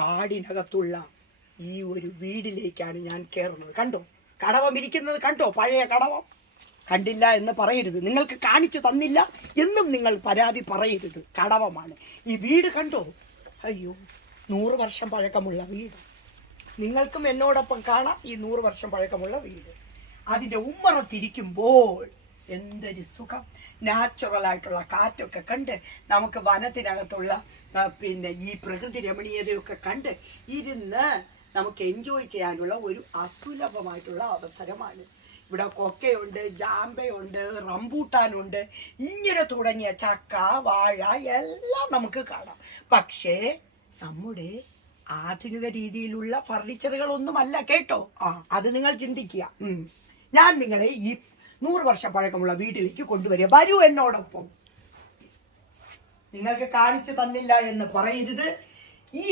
കാടിനകത്തുള്ള ഈ ഒരു വീടിലേക്കാണ് ഞാൻ കയറുന്നത്. കണ്ടോ കടവം ഇരിക്കുന്നത്? കണ്ടോ പഴയ കടവം? കണ്ടില്ല എന്ന് പറയരുത്. നിങ്ങൾക്ക് കാണിച്ചു തന്നില്ല എന്നും നിങ്ങൾ പരാതി പറയരുത്. കടവമാണ് ഈ വീട്. കണ്ടോ? അയ്യോ, 100 വർഷം പഴക്കമുള്ള വീട്. നിങ്ങൾക്കും എന്നോടൊപ്പം കാണാം ഈ 100 വർഷം പഴക്കമുള്ള വീട്. അതിൻ്റെ ഉമ്മറത്തിരിക്കുമ്പോൾ എന്തൊരു സുഖം! നാച്ചുറൽ ആയിട്ടുള്ള കാറ്റൊക്കെ കണ്ട് നമുക്ക് വനത്തിനകത്തുള്ള പിന്നെ ഈ പ്രകൃതി രമണീയതയൊക്കെ കണ്ട് ഇരുന്ന് നമുക്ക് എൻജോയ് ചെയ്യാനുള്ള ഒരു അസുലഭമായിട്ടുള്ള അവസരമാണ്. ഇവിടെ കൊക്കയുണ്ട്, ജാമ്പയുണ്ട്, റംബൂട്ടാനുണ്ട്, ഇങ്ങനെ തുടങ്ങിയ ചക്ക, വാഴ എല്ലാം നമുക്ക് കാണാം. പക്ഷേ നമ്മുടെ ആധുനിക രീതിയിലുള്ള ഫർണിച്ചറുകളൊന്നുമല്ല കേട്ടോ. അത് നിങ്ങൾ ചിന്തിക്കുക. ഞാൻ നിങ്ങളെ ഈ 100 വർഷം പഴക്കമുള്ള വീട്ടിലേക്ക് കൊണ്ടുവരിക. വരൂ എന്നോടൊപ്പം. നിങ്ങൾക്ക് കാണിച്ചു തന്നില്ല എന്ന് പറയരുത്. ഈ